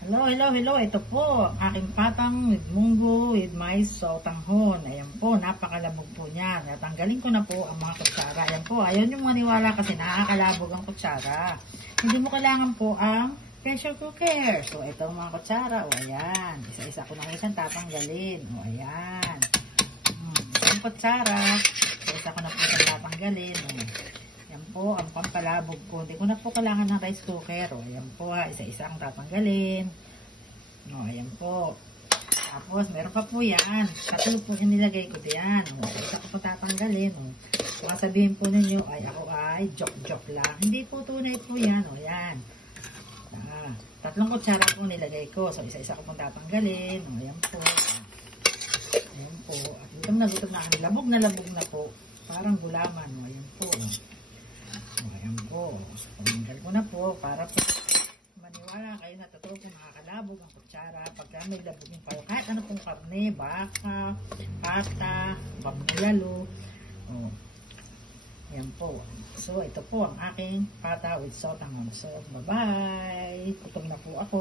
Hello, hello, hello. Ito po, ang aking patang with munggo with mais sotanghon. Ayan po, napakalabog po niyan. Natanggalin ko na po ang mga kutsara. Ayan po, ayaw nyo maniwala kasi nakakalabog ang kutsara. Hindi mo kailangan po ang pressure cooker. So, ito ang mga kutsara. O, ayan. Isa-isa ko na po siyang tatanggalin. O, ayan. Isang kutsara. Isa-isa ko na po siyang tatanggalin. O, yan po, ang pampalabog ko. Hindi ko na po kailangan ng rice cooker. O, ayan po ha. Isa-isa ang tatanggalin. O, ayan po. Tapos, meron pa po yan. Katulog po yung nilagay ko diyan. O, isa ko po tatanggalin. O, masabihin po ninyo, ay ako ay joke-joke lang. Hindi po tunay po yan. O, yan. Tatlong kutsara po nilagay ko. So, isa-isa ko po tatanggalin. O, ayan po. Ayan po. At gutom na ako. Labog na po. Parang gulaman. O, ayan po. Ayan po. So, pamanggal ko na po para po maniwala kayo na totoo kung nakakalabog ang kutsara. Pagka may labog yung kayo, kahit ano pong karne, baka, pata, bambuyalo. Oh, ayan po. So, ito po ang aking pata with sotanghon. So, bye-bye. Gutom na po ako.